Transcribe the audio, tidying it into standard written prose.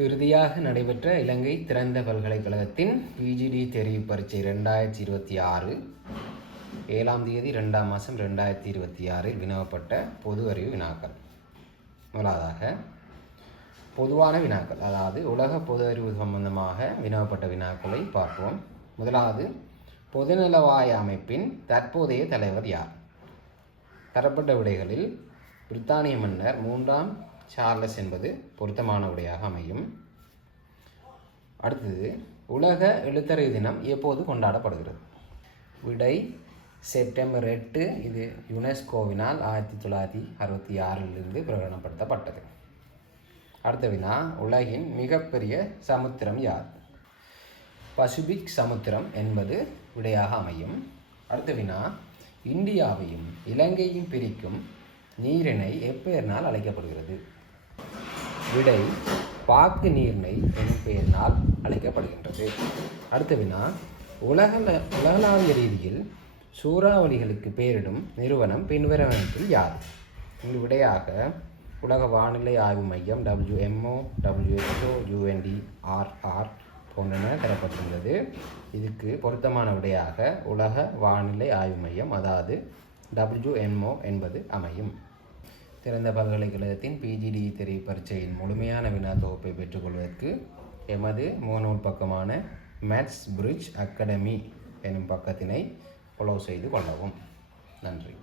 இறுதியாக நடைபெற்ற இலங்கை திறந்த பல்கலைக்கழகத்தின் பிஜிடி தெரிவு பரீட்சை 2026 7ஆம் தேதி 2ஆம் மாதம் 2026 வினவப்பட்ட பொது அறிவு வினாக்கள். முதலாவதாக பொதுவான வினாக்கள், அதாவது உலக பொது அறிவு சம்பந்தமாக வினவப்பட்ட வினாக்களை பார்ப்போம். முதலாவது, பொதுநலவாய அமைப்பின் தற்போதைய தலைவர் யார்? தரப்பட்ட விடைகளில் பிரித்தானிய மன்னர் 3ஆம் சார்லஸ் என்பது பொருத்தமான விடையாக அமையும். அடுத்தது, உலக எழுத்தறிவு தினம் எப்போது கொண்டாடப்படுகிறது? விடை செப்டம்பர் 8. இது யுனெஸ்கோவினால் 1966 பிரகடனப்படுத்தப்பட்டது. அடுத்த வினா, உலகின் மிகப்பெரிய சமுத்திரம் யார்? பசிபிக் சமுத்திரம் என்பது விடையாக அமையும். அடுத்த வினா, இந்தியாவையும் இலங்கையும் பிரிக்கும் நீரிணை எப்பெயரினால் அழைக்கப்படுகிறது? விடை பாக்கு நீர்ணை எனும் பெயரினால் அழைக்கப்படுகின்றது. அடுத்த வினா, உலகளாவிய ரீதியில் சூறாவளிகளுக்கு பெயரிடும் நிறுவனம் பின்வருவனவற்றில் யார்? இங்கு விடையாக உலக வானிலை ஆய்வு மையம் WMO, WHO, UNDRR போன்றன தரப்பட்டுள்ளது. இதுக்கு பொருத்தமான விடையாக உலக வானிலை ஆய்வு மையம், அதாவது WMO என்பது அமையும். திறந்த பல்கலைக்கழகத்தின் பிஜிடி தெரிவு பரீட்சையின் முழுமையான வினா தொகுப்பை பெற்றுக்கொள்வதற்கு எமது முகநூல் பக்கமான மேத்ஸ் பிரிட்ஜ் அகாடமி எனும் பக்கத்தினை ஃபாலோ செய்து கொள்ளவும். நன்றி.